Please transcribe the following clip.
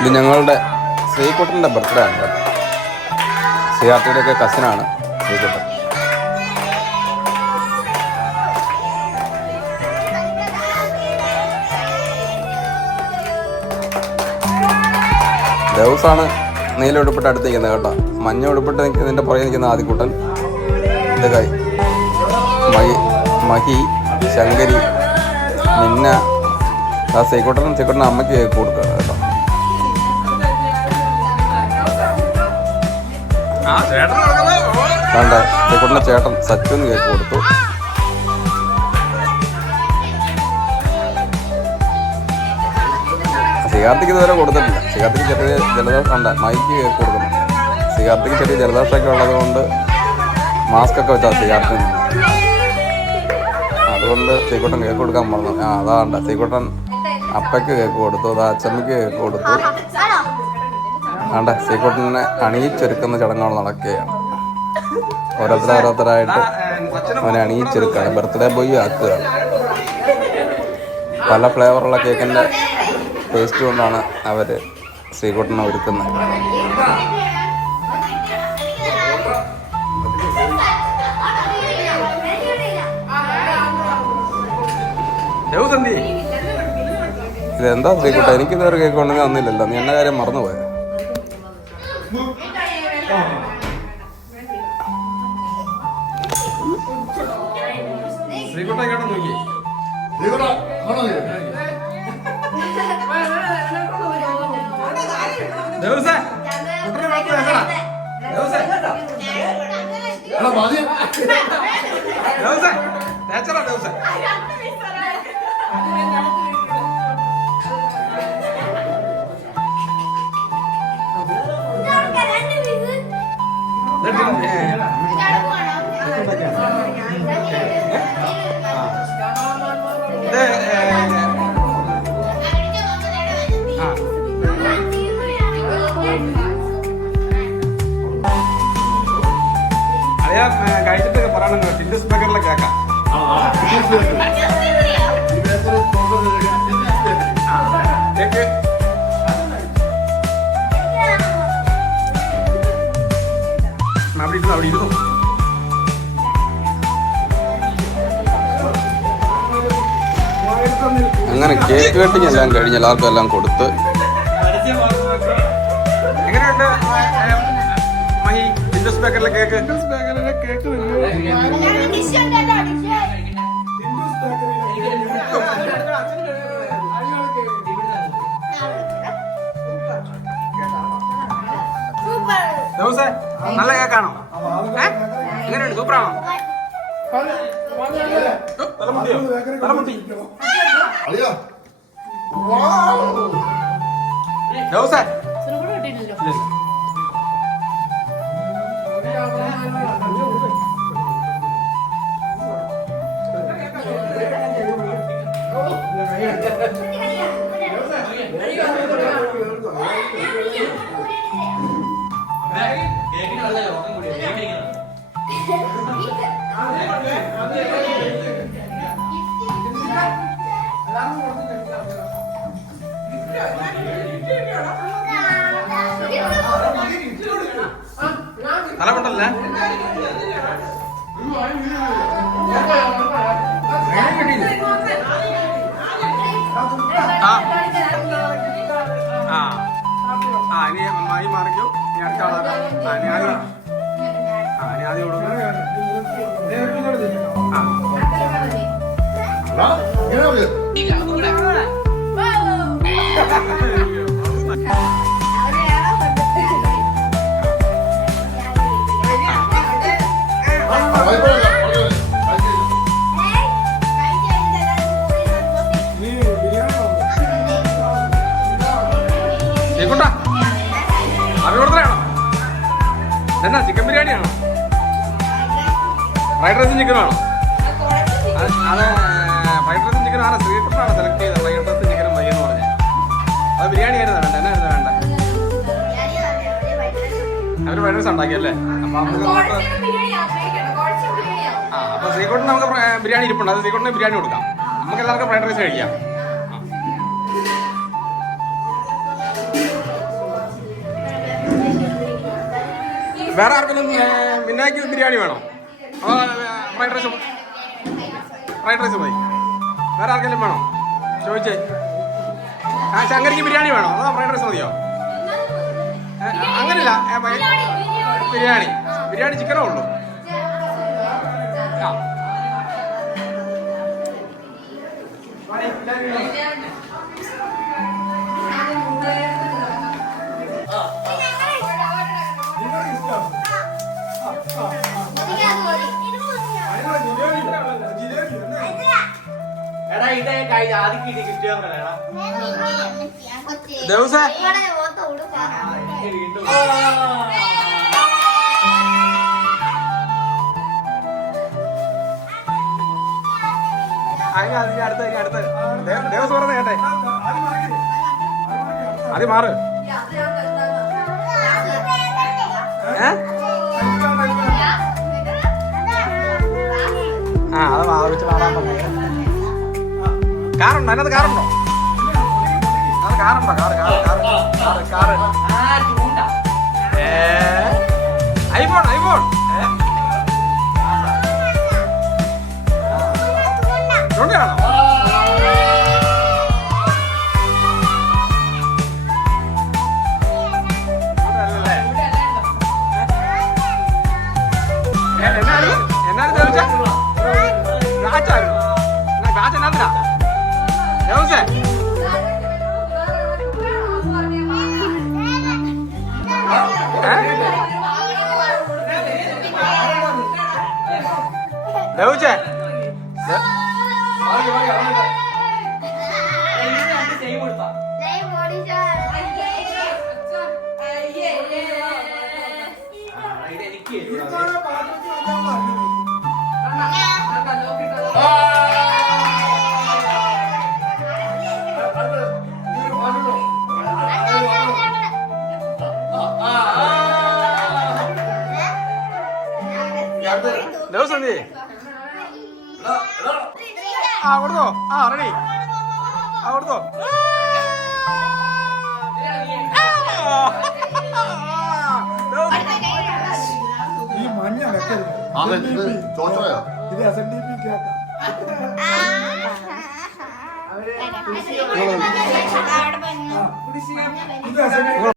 ഇത് ഞങ്ങളുടെ ശ്രീകുട്ടൻ്റെ ബർത്ത്ഡേ ആണ് കേട്ടോ. സിയാർത്തിയുടെയൊക്കെ കസിനാണ് ശ്രീകുട്ടൻ. ദേവസാണ് നീല ഉടുപ്പിട്ട് അടുത്ത് നിൽക്കുന്നത് കേട്ടോ. മഞ്ഞ ഉടുപ്പിട്ട് നിൽക്കുന്നതിൻ്റെ പുറകെ നിൽക്കുന്ന ആദിക്കുട്ടൻ, ഇത് കൈ മഹി, ശങ്കരി, മിന്ന. ആ ശ്രീകുട്ടൻ അമ്മയ്ക്ക് കേക്ക് കൊടുക്കുക കേട്ടോ. വേണ്ട, ശ്രീകുട്ടൻ്റെ ചേട്ടൻ സച്ചുന്ന് കേക്ക് കൊടുത്തു. സിയാർത്തിക്ക് ഇതുവരെ കൊടുത്തിട്ടില്ല. സിയാർത്തിക്ക് ചെറിയ ജലദോഷം ഉണ്ട്, മൈക്ക് കേക്ക് കൊടുക്കണം. സിയാർത്തിക്ക് ചെറിയ ജലദോഷമൊക്കെ ഉള്ളത് കൊണ്ട് മാസ്കൊക്കെ വെച്ചാൽ സിയാർത്തി. അതുകൊണ്ട് ശ്രീകുട്ടൻ കേക്ക് കൊടുക്കാൻ പറഞ്ഞു. അതാണ്ട് ശ്രീകുട്ടൻ അപ്പയ്ക്ക് കേക്ക് കൊടുത്തു, അത് അച്ചമ്മയ്ക്ക് കേക്ക് കൊടുത്തു. ആണ്ടെ ശ്രീകുട്ടനെ അണിയിച്ചൊരുക്കുന്ന ചടങ്ങുകൾ നടക്കുകയാണ്. ഓരോരുത്തരായിട്ട് അവനെ അണിയിച്ചൊരുക്കുകയാണ്. ബർത്ത്ഡേ ബോയ് ആക്കുകയാണ്. പല ഫ്ലേവറുള്ള കേക്കിൻ്റെ ടേസ്റ്റ് കൊണ്ടാണ് അവർ ശ്രീകുട്ടനെ ഒരുക്കുന്നത്. ഇതെന്താ ശ്രീകുട്ട, എനിക്കിതൊരു കേക്ക് കൊണ്ടുവന്ന് തന്നില്ലല്ലോ. നീ എന്നെ കാര്യം മറന്നുപോയത്. ശ്രീകുട്ട കേട്ടോ നോക്കി. കഴിച്ചിട്ട് പറയണം. ടിൻഡസ് ബേക്കറിലെ കേക്കാം. കേക്ക് അവിടെ ഇരുന്നു. അങ്ങനെ കേക്ക് കട്ടിങ് എല്ലാം കഴിഞ്ഞ് എല്ലാവർക്കും എല്ലാം കൊടുത്ത്. എങ്ങനെയുണ്ട് മഹി ടിൻഡസ് ബേക്കറിലെ കേക്ക്? നല്ല കേക്കാണോ? എങ്ങനെയുണ്ട്? സൂപ്പറാണോ? തലമുണ്ടല്ലേ? ഇനി അമ്മായി മാറിക്കോ. ഇനി അടുത്ത ആളാ. ഇനി ആദ്യം കൊടുക്കും. എന്നാ ചിക്കൻ ബിരിയാണിയാണോ? ഫ്രൈഡ് റൈസും ചിക്കനാണോ? അത് ഫ്രൈഡ് റൈസും ചിക്കനും ആണോ? ശ്രീകുട്ടനാണോ സെലക്ട് ചെയ്തത്? ഫ്രൈഡ് റൈസും ചിക്കനും മതിയെന്ന് പറഞ്ഞത്. അത് ബിരിയാണി ആയിരുന്നു വേണ്ട? എന്നായിരുന്നു വേണ്ട? അവര് ഫ്രൈഡ് റൈസ് ഉണ്ടാക്കിയല്ലേ? അപ്പൊ ശ്രീകുട്ടന് നമുക്ക് ബിരിയാണി ഇരിപ്പുണ്ട്. അത് ശ്രീകുട്ടന് ബിരിയാണി കൊടുക്കാം. നമുക്ക് എല്ലാവർക്കും ഫ്രൈഡ് റൈസ് കഴിക്കാം. വേറെ ആർക്കെങ്കിലും മിന്നായ്ക്ക് ബിരിയാണി വേണോ? ഫ്രൈഡ് റൈസ് മതി. വേറെ ആർക്കെങ്കിലും വേണോ ചോദിച്ചേ? ശങ്കരിക്ക് ബിരിയാണി വേണോ അതോ ഫ്രൈഡ് റൈസ് മതിയോ? അങ്ങനെയില്ല, ബിരിയാണി ചിക്കനേ ഉള്ളൂ. ദിവസം അടുത്ത് ദേവസ്വം പറഞ്ഞ കേട്ടെ. അത് മാറ്. അത് വെച്ച് മാറാൻ പറഞ്ഞു. കാറുണ്ടോ അതിനകത്ത്? കാറുണ്ടോ? അത് കാറുണ്ടോ? Car iPhone ചൂണ്ടയാണോ? എന്നാലും ചോദിച്ചാ കാച്ച എന്നാ ദിവസേ ദേവുച്ചേ ദിവസം കൊടുത്തോ? റെഡി. കൊടുത്തോ? ഈ മഞ്ഞ വെക്കരുത്. ഇത് SNDP കേക്കാം.